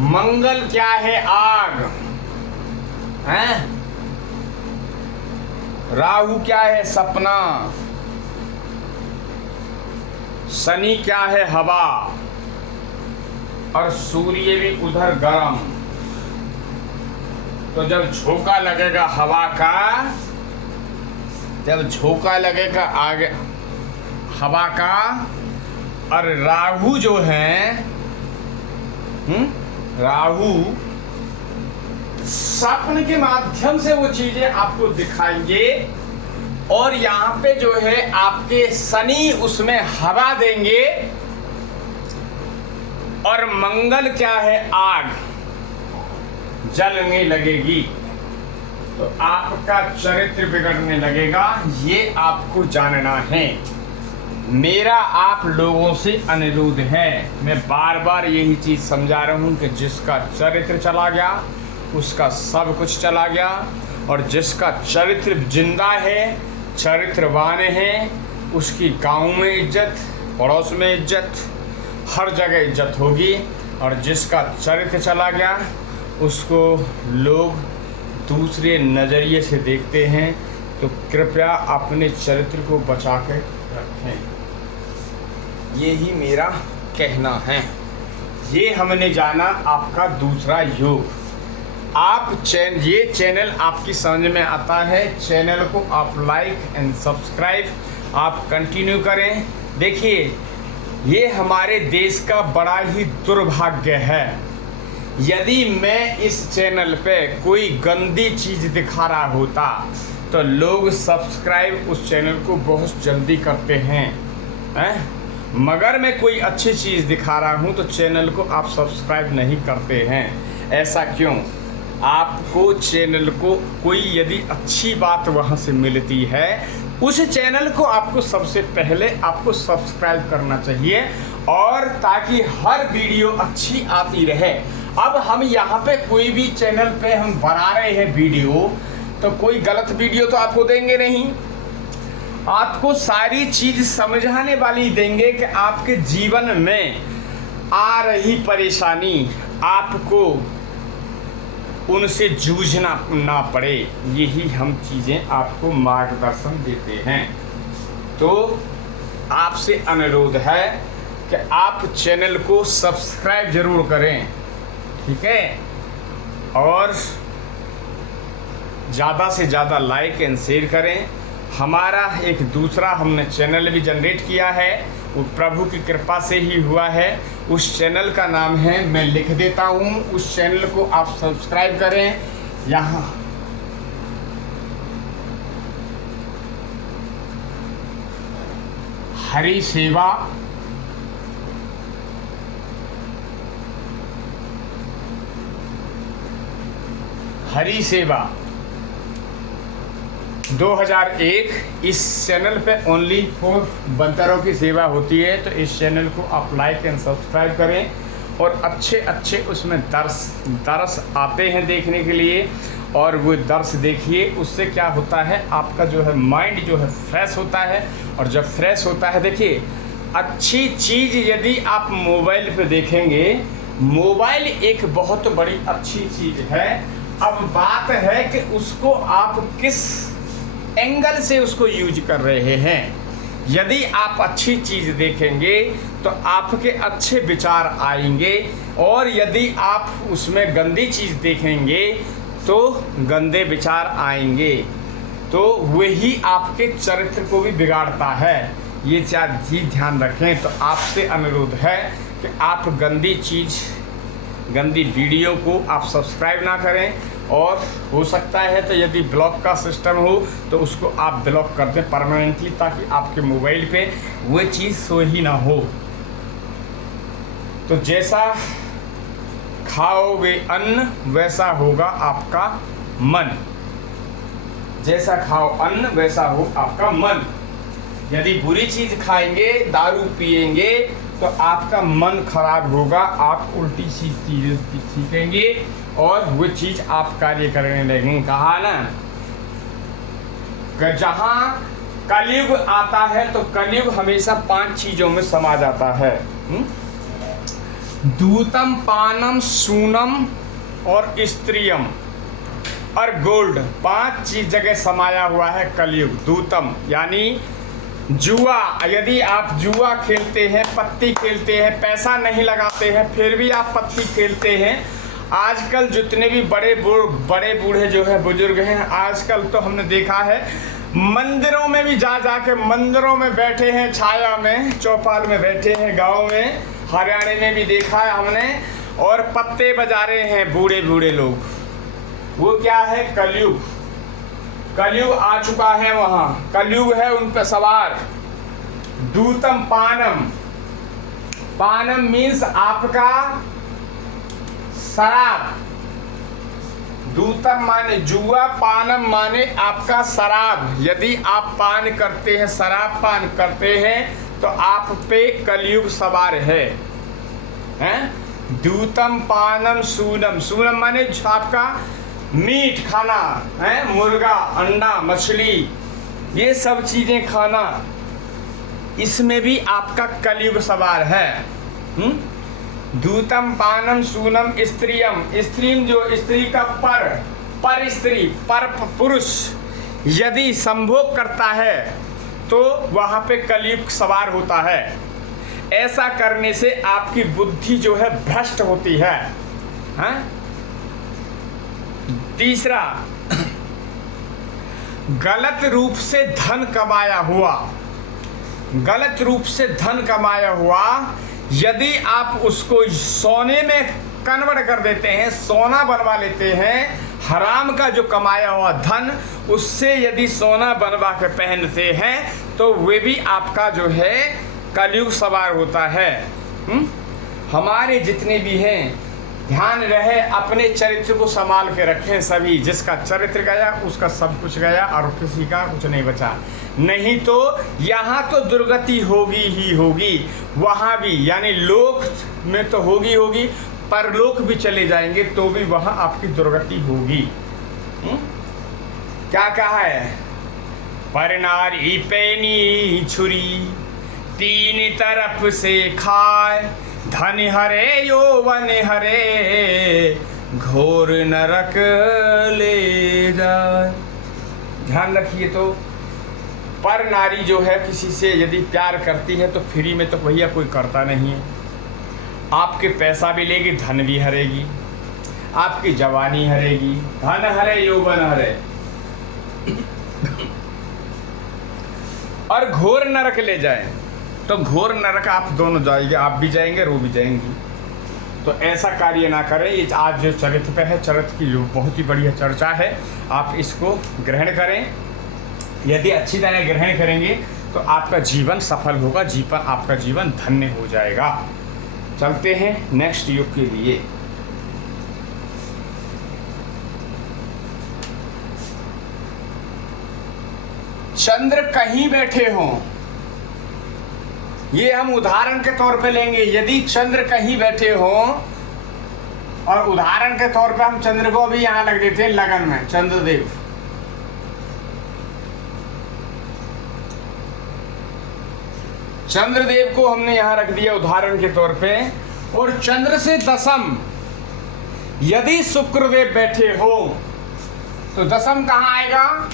मंगल क्या है? आग है, राहु क्या है? सपना, शनि क्या है? हवा, और सूर्य भी उधर गर्म। तो जब झोंका लगेगा हवा का, जब झोंका लगेगा आगे हवा का, और राहु जो है, राहु स्वप्न के माध्यम से वो चीजें आपको दिखाएंगे, और यहाँ पे जो है आपके शनि उसमें हवा देंगे, और मंगल क्या है? आग, जलने लगेगी। तो आपका चरित्र बिगड़ने लगेगा। ये आपको जानना है। मेरा आप लोगों से अनुरोध है, मैं बार बार यही चीज़ समझा रहा हूँ कि जिसका चरित्र चला गया उसका सब कुछ चला गया, और जिसका चरित्र जिंदा है, चरित्रवान है, उसकी गांव में इज्जत, पड़ोस में इज्जत, हर जगह इज्जत होगी। और जिसका चरित्र चला गया उसको लोग दूसरे नज़रिए से देखते हैं। तो कृपया अपने चरित्र को बचा कर रखें, यही मेरा कहना है। ये हमने जाना आपका दूसरा योग। ये चैनल आपकी समझ में आता है, चैनल को आप लाइक एंड सब्सक्राइब आप कंटिन्यू करें। देखिए, ये हमारे देश का बड़ा ही दुर्भाग्य है। यदि मैं इस चैनल पे कोई गंदी चीज़ दिखा रहा होता तो लोग सब्सक्राइब उस चैनल को बहुत जल्दी करते हैं, मगर मैं कोई अच्छी चीज़ दिखा रहा हूँ तो चैनल को आप सब्सक्राइब नहीं करते हैं। ऐसा क्यों? आपको चैनल को कोई यदि अच्छी बात वहाँ से मिलती है, उस चैनल को आपको सबसे पहले आपको सब्सक्राइब करना चाहिए, और ताकि हर वीडियो अच्छी आती रहे। अब हम यहाँ पे कोई भी चैनल पे हम बना रहे हैं वीडियो, तो कोई गलत वीडियो तो आपको देंगे नहीं। आपको सारी चीज़ समझाने वाली देंगे कि आपके जीवन में आ रही परेशानी आपको उनसे जूझना ना पड़े, यही हम चीज़ें आपको मार्गदर्शन देते हैं। तो आपसे अनुरोध है कि आप चैनल को सब्सक्राइब ज़रूर करें, ठीक है, और ज़्यादा से ज़्यादा लाइक एंड शेयर करें। हमारा एक दूसरा हमने चैनल भी जनरेट किया है, वो प्रभु की कृपा से ही हुआ है। उस चैनल का नाम है, मैं लिख देता हूँ, उस चैनल को आप सब्सक्राइब करें। यहाँ हरि सेवा हरि सेवा 2001। इस चैनल पे ओनली फॉर बंदरों की सेवा होती है। तो इस चैनल को आप लाइक एंड सब्सक्राइब करें, और अच्छे अच्छे उसमें दर्श आते हैं देखने के लिए, और वो दर्श देखिए। उससे क्या होता है, आपका जो है माइंड जो है फ्रेश होता है, और जब फ्रेश होता है, देखिए, अच्छी चीज़ यदि आप मोबाइल पे देखेंगे, मोबाइल एक बहुत बड़ी अच्छी चीज़ है। अब बात है कि उसको आप किस एंगल से उसको यूज कर रहे हैं। यदि आप अच्छी चीज़ देखेंगे तो आपके अच्छे विचार आएंगे, और यदि आप उसमें गंदी चीज़ देखेंगे तो गंदे विचार आएंगे। तो वही आपके चरित्र को भी बिगाड़ता है। ये चार चीज़ ध्यान रखें। तो आपसे अनुरोध है कि आप गंदी वीडियो को आप सब्सक्राइब ना करें, और हो सकता है तो यदि ब्लॉक का सिस्टम हो तो उसको आप ब्लॉक कर दें परमानेंटली, ताकि आपके मोबाइल पे वो चीज़ सो ही ना हो। तो जैसा खाओगे अन्न वैसा होगा आपका मन, जैसा खाओ अन्न वैसा हो आपका मन। यदि बुरी चीज़ खाएंगे, दारू पिएंगे, तो आपका मन खराब होगा, आप उल्टी सी चीज़ें सीखेंगे, और वो चीज़ आप कार्य करने लगेंगे। कहा ना कि जहाँ कलयुग आता है तो कलयुग हमेशा 5 चीज़ों में समा जाता है। दूतम, पानम, सूनम और स्त्रियम और गोल्ड, 5 चीज़ जगह समाया हुआ है कलयुग। दूतम यानी जुआ। यदि आप जुआ खेलते हैं, पत्ती खेलते हैं, पैसा नहीं लगाते हैं, फिर भी आप पत्ती खेलते हैं। आजकल जितने भी बड़े बूढ़े जो है बुजुर्ग हैं, आजकल तो हमने देखा है मंदिरों में भी जा के मंदिरों में बैठे हैं, छाया में चौपाल में बैठे हैं। गांव में हरियाणा में भी देखा है हमने, और पत्ते बजा रहे हैं बूढ़े लोग। वो क्या है? कलयुग। कलयुग आ चुका है, वहाँ कलयुग है उन पे सवार। दूतम पानम, पानम मीन्स आपका शराब, दूतम माने जुआ, पानम माने आपका शराब। यदि आप पान करते हैं, शराब पान करते हैं, तो आप पे कलयुग सवार है। हैं? दूतम पानम सूनम, सूनम माने आपका मीट खाना है, मुर्गा, अंडा, मछली, ये सब चीजें खाना, इसमें भी आपका कलयुग सवार है। दूतम पानम सूनम स्त्रियम, स्त्रीम जो स्त्री का पर स्त्री, पर पुरुष यदि संभोग करता है तो वहां पे कलयुग सवार होता है। ऐसा करने से आपकी बुद्धि जो है भ्रष्ट होती है। हाँ? तीसरा, गलत रूप से धन कमाया हुआ, गलत रूप से धन कमाया हुआ यदि आप उसको सोने में कन्वर्ट कर देते हैं, सोना बनवा लेते हैं, हराम का जो कमाया हुआ धन उससे यदि सोना बनवा के पहनते हैं तो वे भी आपका जो है कलयुग सवार होता है। हमारे जितने भी हैं, ध्यान रहे अपने चरित्र को संभाल के रखें सभी। जिसका चरित्र गया उसका सब कुछ गया और किसी का कुछ नहीं बचा। नहीं तो यहाँ तो दुर्गति होगी ही होगी, वहाँ भी यानी लोक में तो होगी होगी, परलोक भी चले जाएंगे तो भी वहाँ आपकी दुर्गति होगी। क्या कहा है? पर नारी पैनी छुरी, तीन तरफ से खाए, धन हरे यौवन हरे, घोर नरक ले जाए। ध्यान रखिए। तो पर नारी जो है किसी से यदि प्यार करती है तो फ्री में तो भैया कोई करता नहीं है। आपके पैसा भी लेगी, धन भी हरेगी, आपकी जवानी हरेगी, धन हरे यौवन हरे, और घोर नरक ले जाए। तो घोर नरक आप दोनों जाएंगे, आप भी जाएंगे और वो भी जाएंगी। तो ऐसा कार्य ना करें। ये आज जो चरित्र पे है, चरित्र की जो बहुत ही बढ़िया चर्चा है, आप इसको ग्रहण करें। यदि अच्छी तरह ग्रहण करेंगे तो आपका जीवन सफल होगा, आपका जीवन धन्य हो जाएगा। चलते हैं नेक्स्ट युग के लिए। चंद्र कहीं बैठे हों, ये हम उदाहरण के तौर पे लेंगे। यदि चंद्र कहीं बैठे हों, और उदाहरण के तौर पे हम चंद्र को अभी यहां लग देते हैं लगन में, चंद्रदेव। चंद्रदेव को हमने यहां रख दिया उदाहरण के तौर पे। और चंद्र से दशम यदि शुक्रदेव बैठे हो तो दशम कहां आएगा?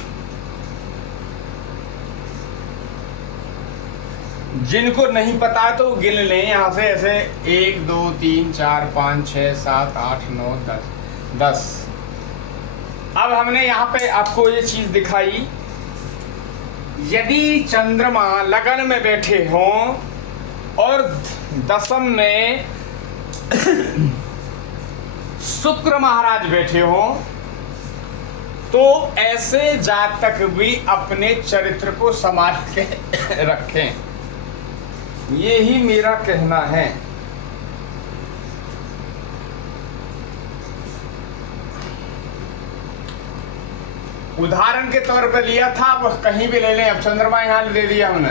जिनको नहीं पता तो गिन लें यहां से, ऐसे 1 2 3 4 5 6 7 8 9 10। अब हमने यहाँ पे आपको ये चीज दिखाई, यदि चंद्रमा लगन में बैठे हों और दशम में शुक्र महाराज बैठे हों, तो ऐसे जातक भी अपने चरित्र को संभाल के रखें। ये ही मेरा कहना है। उदाहरण के तौर पर लिया था, अब कहीं भी ले लें। अब चंद्रमा यहां दे दिया हमने,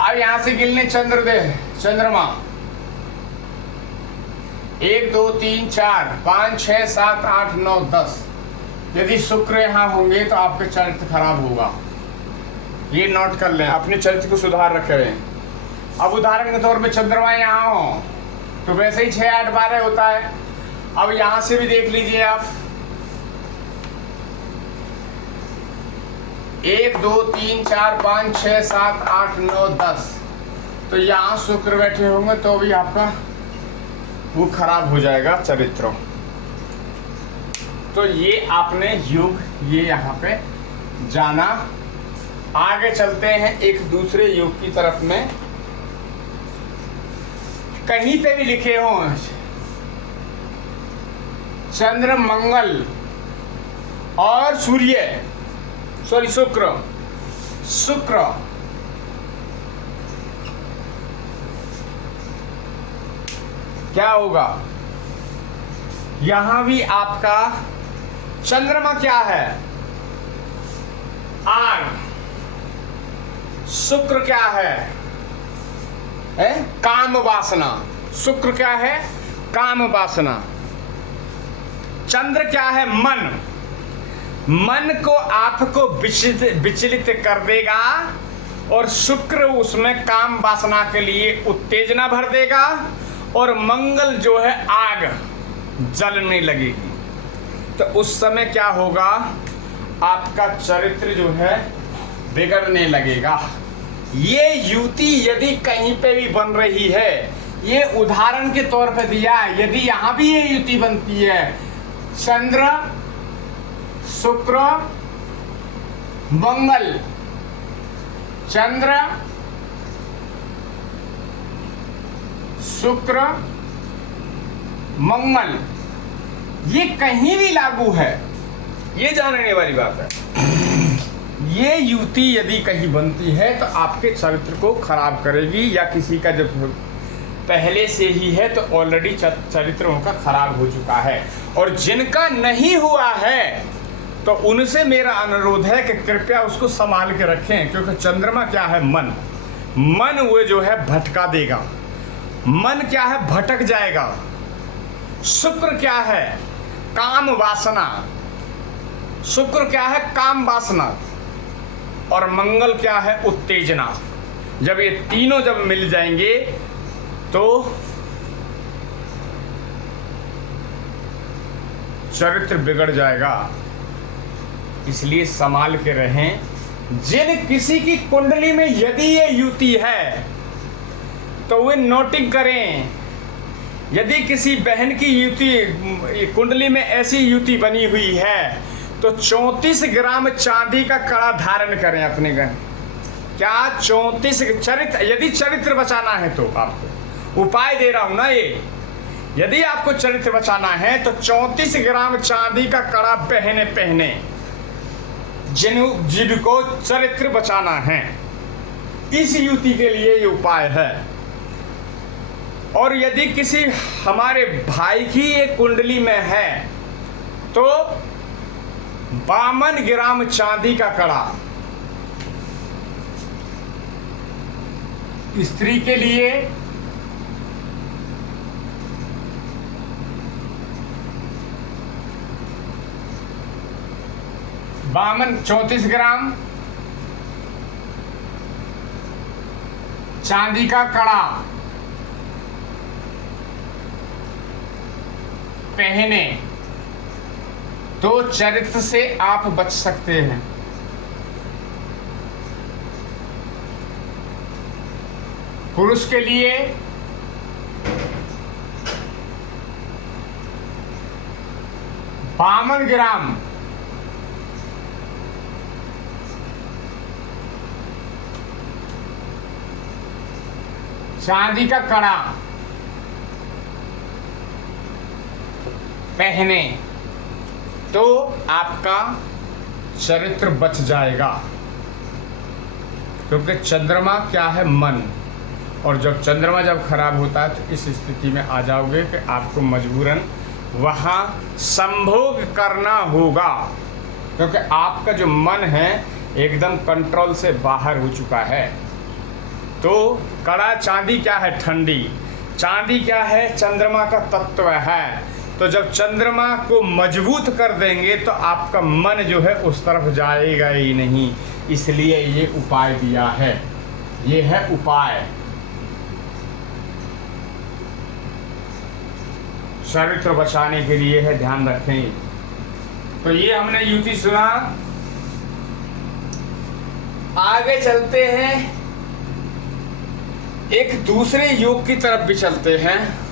अब यहां से गिनने चंद्रमा 1 2 3 4 5 6 7 8 9 10। यदि शुक्र यहां होंगे तो आपके चरित्र खराब होगा। ये नोट कर लें, अपने चरित्र को सुधार रखें। अब उदाहरण के तौर पे चंद्रमा यहाँ हो तो वैसे ही 6 8 12 होता है। अब यहां से भी देख लीजिए आप, 1 2 3 4 5 6 7 8 9 10। तो यहाँ शुक्र बैठे होंगे तो भी आपका वो खराब हो जाएगा चरित्र। तो ये आपने युग ये यहाँ पे जाना। आगे चलते हैं एक दूसरे युग की तरफ में। कहीं पे भी लिखे हो चंद्र मंगल और सूर्य, सॉरी शुक्र क्या होगा? यहां भी आपका चंद्रमा क्या है, आग। शुक्र क्या है, काम वासना। शुक्र क्या है, काम वासना। चंद्र क्या है, मन। मन को आपको विचलित कर देगा और शुक्र उसमें काम वासना के लिए उत्तेजना भर देगा। और मंगल जो है आग, जलने लगेगी। तो उस समय क्या होगा, आपका चरित्र जो है बिगड़ने लगेगा। ये युति यदि कहीं पे भी बन रही है, ये उदाहरण के तौर पे दिया है, यदि यहां भी ये युति बनती है, चंद्र शुक्र मंगल, चंद्र शुक्र मंगल, ये कहीं भी लागू है, ये जानने वाली बात है। ये युति यदि कहीं बनती है तो आपके चरित्र को खराब करेगी, या किसी का जब पहले से ही है तो ऑलरेडी चरित्र उनका खराब हो चुका है। और जिनका नहीं हुआ है तो उनसे मेरा अनुरोध है कि कृपया उसको संभाल के रखें, क्योंकि चंद्रमा क्या है, मन। मन वो जो है भटका देगा, मन क्या है, भटक जाएगा। शुक्र क्या है, काम वासना। शुक्र क्या है, काम वासना। और मंगल क्या है, उत्तेजना। जब ये तीनों जब मिल जाएंगे तो चरित्र बिगड़ जाएगा। इसलिए संभाल के रहें। जिन किसी की कुंडली में यदि ये युति है तो वे नोटिंग करें। यदि किसी बहन की युति कुंडली में ऐसी युति बनी हुई है तो 34 ग्राम चांदी का कड़ा धारण करें अपने घर। क्या 34 चरित्र, यदि चरित्र बचाना है तो आपको उपाय दे रहा हूं ना ये। यदि आपको चरित्र बचाना है तो 34 ग्राम चांदी का कड़ा पहने जिनको चरित्र बचाना है, इस युति के लिए ये उपाय है। और यदि किसी हमारे भाई की ये कुंडली में है तो 52 ग्राम चांदी का कड़ा स्त्री के लिए, बामन 34 ग्राम चांदी का कड़ा पहने तो चरित्र से आप बच सकते हैं। पुरुष के लिए 52 ग्राम चांदी का कड़ा पहने तो आपका चरित्र बच जाएगा। क्योंकि चंद्रमा क्या है, मन। और जब चंद्रमा जब खराब होता है तो इस स्थिति में आ जाओगे कि आपको मजबूरन वहाँ संभोग करना होगा, क्योंकि आपका जो मन है एकदम कंट्रोल से बाहर हो चुका है। तो कड़ा चांदी क्या है, ठंडी। चांदी क्या है, चंद्रमा का तत्व है। तो जब चंद्रमा को मजबूत कर देंगे तो आपका मन जो है उस तरफ जाएगा ही नहीं। इसलिए ये उपाय दिया है, ये है उपाय। चरित्र बचाने के लिए है, ध्यान रखें। तो ये हमने युति सुना। आगे चलते हैं, एक दूसरे योग की तरफ भी चलते हैं।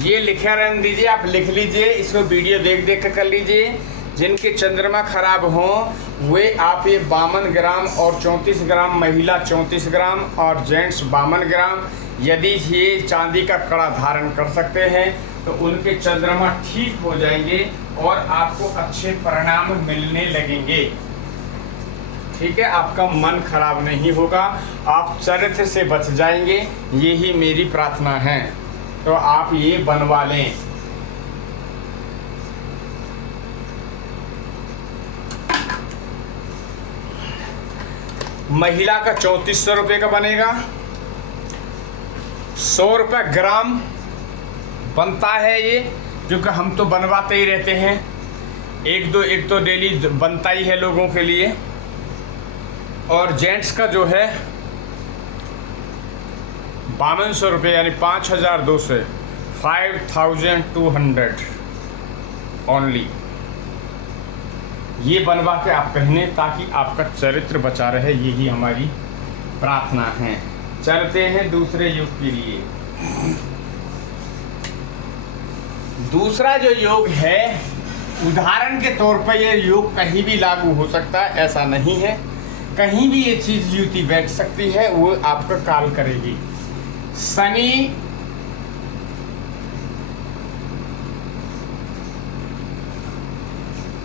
ये लिखा रहने दीजिए, आप लिख लीजिए, इसको वीडियो देख देख कर लीजिए। जिनके चंद्रमा खराब हों वे आप ये 52 ग्राम और 34 ग्राम, महिला 34 ग्राम और जेंट्स 52 ग्राम यदि ये चांदी का कड़ा धारण कर सकते हैं तो उनके चंद्रमा ठीक हो जाएंगे और आपको अच्छे परिणाम मिलने लगेंगे। ठीक है, आपका मन खराब नहीं होगा, आप चरित्र से बच जाएंगे, यही मेरी प्रार्थना है। तो आप ये बनवा लें। महिला का 3400 रुपये का बनेगा, 100 रुपये ग्राम बनता है ये, क्योंकि हम तो बनवाते ही रहते हैं, एक दो डेली बनता ही है लोगों के लिए। और जेंट्स का जो है 5200 रुपये, यानी 5200, 5200 ओनली। ये बनवा के आप पहने ताकि आपका चरित्र बचा रहे, यही हमारी प्रार्थना है। चलते हैं दूसरे योग के लिए। दूसरा जो योग है, उदाहरण के तौर पर ये योग कहीं भी लागू हो सकता है, ऐसा नहीं है, कहीं भी ये चीज युति बैठ सकती है, वो आपका काल करेगी। शनि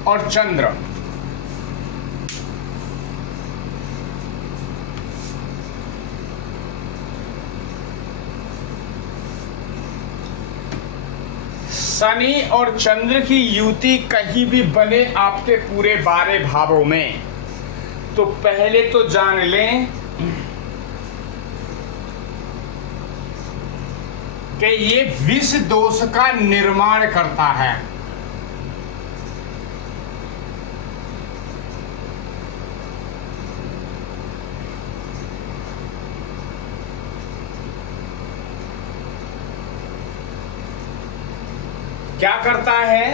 और चंद्र, शनि और चंद्र की युति कहीं भी बने आपके पूरे 12 भावों में, तो पहले तो जान लें कि ये विष दोष का निर्माण करता है। क्या करता है?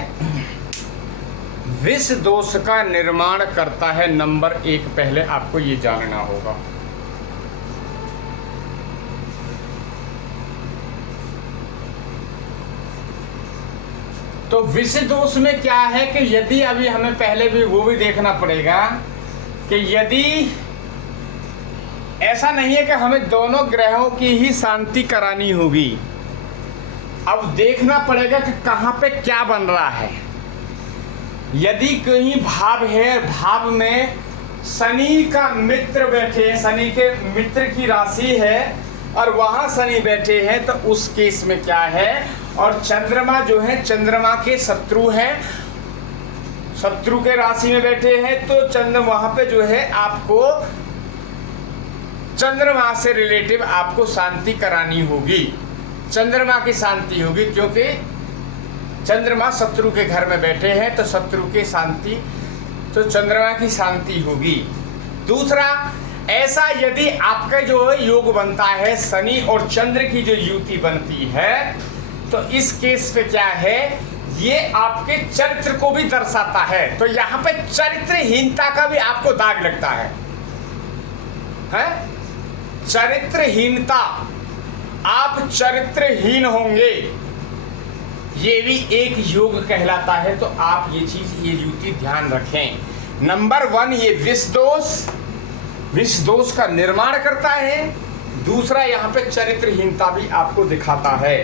विष दोष का निर्माण करता है। नंबर 1 पहले आपको ये जानना होगा। तो विष दोष में क्या है कि यदि अभी हमें पहले भी वो भी देखना पड़ेगा कि यदि ऐसा नहीं है कि हमें दोनों ग्रहों की ही शांति करानी होगी, अब देखना पड़ेगा कि कहाँ पे क्या बन रहा है। यदि कहीं भाव है, भाव में शनि का मित्र बैठे हैं, शनि के मित्र की राशि है और वहां शनि बैठे हैं, तो उस केस में क्या है, और चंद्रमा जो है चंद्रमा के शत्रु हैं, शत्रु के राशि में बैठे हैं, तो चंद्र वहां पे जो है आपको चंद्रमा से रिलेटिव आपको शांति करानी होगी, चंद्रमा की शांति होगी, क्योंकि चंद्रमा शत्रु के घर में बैठे हैं, तो शत्रु की शांति, तो चंद्रमा की शांति होगी। दूसरा, ऐसा यदि आपका जो योग बनता है, शनि और चंद्र की जो युति बनती है, तो इस केस पे क्या है, ये आपके चरित्र को भी दर्शाता है। तो यहाँ पे चरित्रहीनता का भी आपको दाग लगता है? चरित्रहीनता, आप चरित्रहीन होंगे, ये भी एक योग कहलाता है। तो आप ये चीज, ये युति ध्यान रखें। नंबर 1, ये विष दोष का निर्माण करता है। दूसरा, यहाँ पे चरित्रहीनता भी आपको दिखाता है।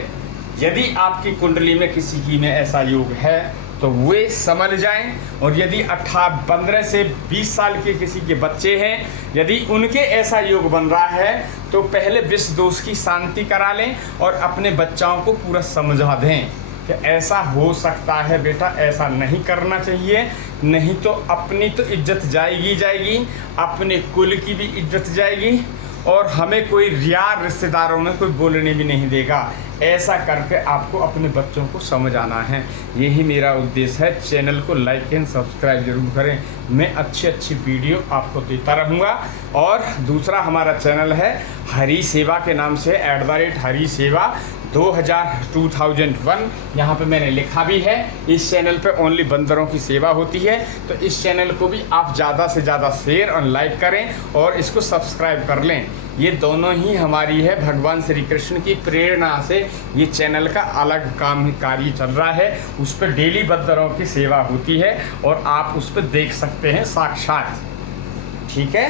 यदि आपकी कुंडली में किसी की में ऐसा योग है तो वे समझ जाएं। और यदि 15 से 20 साल के किसी के बच्चे हैं, यदि उनके ऐसा योग बन रहा है, तो पहले विष दोष की शांति करा लें और अपने बच्चों को पूरा समझा दें कि ऐसा हो सकता है बेटा, ऐसा नहीं करना चाहिए, नहीं तो अपनी तो इज्जत जाएगी, अपने कुल की भी इज्जत जाएगी, और हमें कोई रिश्तेदारों में कोई बोलने भी नहीं देगा। ऐसा करके आपको अपने बच्चों को समझाना है, यही मेरा उद्देश्य है। चैनल को लाइक एंड सब्सक्राइब जरूर करें, मैं अच्छी वीडियो आपको देता रहूँगा। और दूसरा हमारा चैनल है हरी सेवा के नाम से, @हरी सेवा 2001, यहाँ पे मैंने लिखा भी है। इस चैनल पे ओनली बंदरों की सेवा होती है, तो इस चैनल को भी आप ज़्यादा से ज़्यादा शेयर और लाइक करें और इसको सब्सक्राइब कर लें। ये दोनों ही हमारी है, भगवान श्री कृष्ण की प्रेरणा से ये चैनल का अलग कार्य चल रहा है। उस पर डेली बंदरों की सेवा होती है और आप उस पर देख सकते हैं साक्षात। ठीक है,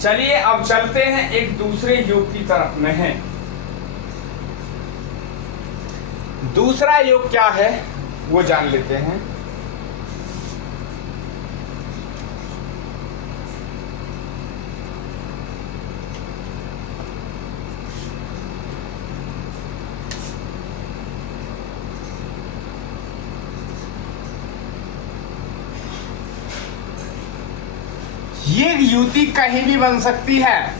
चलिए अब चलते हैं एक दूसरे योग की तरफ में है। दूसरा योग क्या है वो जान लेते हैं। ये युति कहीं भी बन सकती है।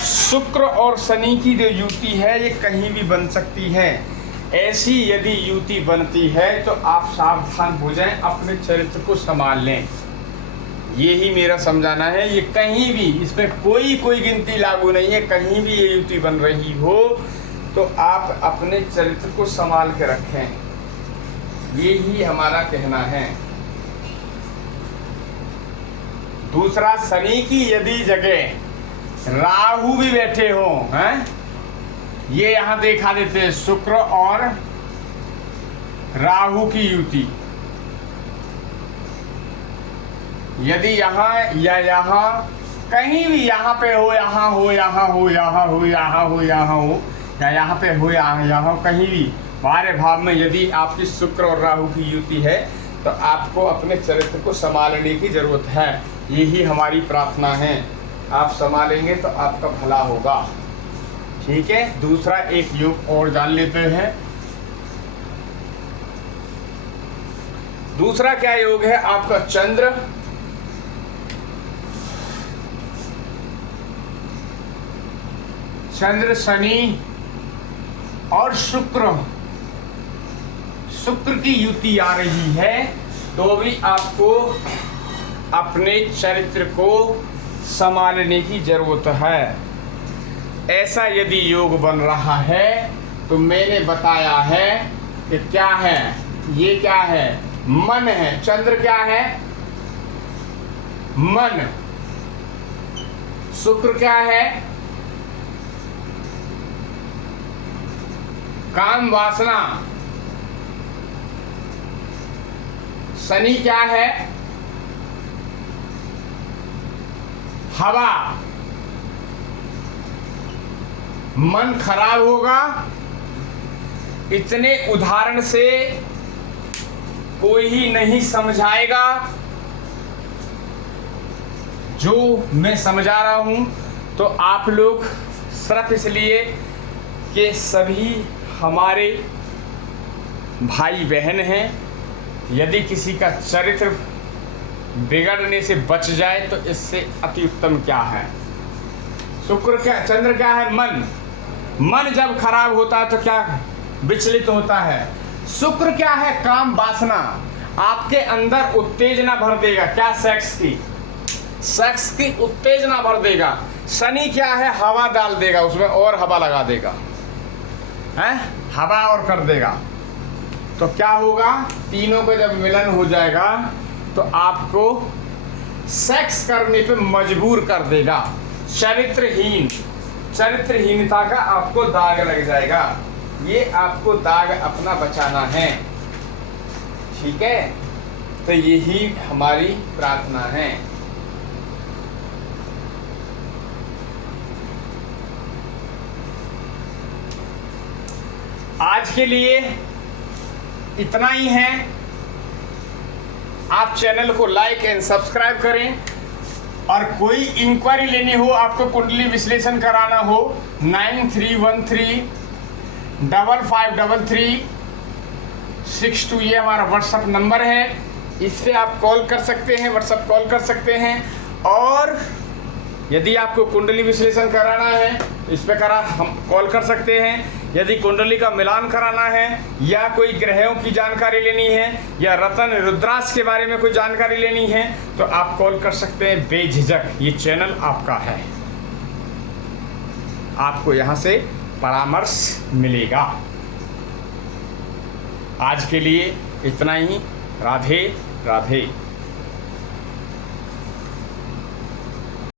शुक्र और शनि की जो युति है ये कहीं भी बन सकती है। ऐसी यदि युति बनती है तो आप सावधान हो जाएं, अपने चरित्र को संभाल लें। यही मेरा समझाना है। ये कहीं भी, इसमें कोई गिनती लागू नहीं है। कहीं भी ये युति बन रही हो तो आप अपने चरित्र को संभाल के रखें, यही हमारा कहना है। दूसरा, शनि की यदि जगह राहु भी बैठे हो, हैं, ये यहां देखा देते हैं, शुक्र और राहु की युति यदि यहाँ या यहाँ कहीं भी, यहाँ पे हो, यहाँ हो, यहाँ हो, यहाँ हो, यहाँ हो, यहाँ हो, या यहाँ पे हो, यहाँ हो, कहीं भी बारह भाव में यदि आपकी शुक्र और राहु की युति है तो आपको अपने चरित्र को संभालने की जरूरत है। यही हमारी प्रार्थना है। आप संभालेंगे तो आपका भला होगा। ठीक है। दूसरा एक योग और जान लेते हैं। दूसरा क्या योग है आपका? चंद्र शनि और शुक्र की युति आ रही है तो भी आपको अपने चरित्र को संभालने की जरूरत है। ऐसा यदि योग बन रहा है तो मैंने बताया है कि क्या है, ये क्या है? मन है। चंद्र क्या है? मन। शुक्र क्या है? काम वासना। शनि क्या है? हवा। मन खराब होगा। इतने उदाहरण से कोई ही नहीं समझाएगा जो मैं समझा रहा हूं। तो आप लोग सिर्फ इसलिए कि सभी हमारे भाई बहन हैं, यदि किसी का चरित्र बिगड़ने से बच जाए तो इससे अति उत्तम क्या है? शुक्र क्या, चंद्र क्या है? मन। मन जब खराब होता है तो क्या विचलित होता है? शुक्र क्या है? काम वासना। आपके अंदर उत्तेजना भर देगा। क्या? सेक्स की उत्तेजना भर देगा। शनि क्या है? हवा डाल देगा, उसमें और हवा लगा देगा, हैं, हवा और कर देगा। तो क्या होगा? तीनों का जब मिलन हो जाएगा तो आपको सेक्स करने पे मजबूर कर देगा। चरित्रहीनता का आपको दाग लग जाएगा। ये आपको दाग अपना बचाना है। ठीक है। तो यही हमारी प्रार्थना है। आज के लिए इतना ही है। आप चैनल को लाइक एंड सब्सक्राइब करें, और कोई इंक्वायरी लेनी हो, आपको कुंडली विश्लेषण कराना हो, 9313553362 ये हमारा व्हाट्सएप नंबर है। इस पे आप कॉल कर सकते हैं, व्हाट्सएप कॉल कर सकते हैं। और यदि आपको कुंडली विश्लेषण कराना है इस पे हम कॉल कर सकते हैं। यदि कुंडली का मिलान कराना है, या कोई ग्रहों की जानकारी लेनी है, या रतन रुद्राक्ष के बारे में कोई जानकारी लेनी है, तो आप कॉल कर सकते हैं बेझिझक। ये चैनल आपका है, आपको यहाँ से परामर्श मिलेगा। आज के लिए इतना ही। राधे राधे।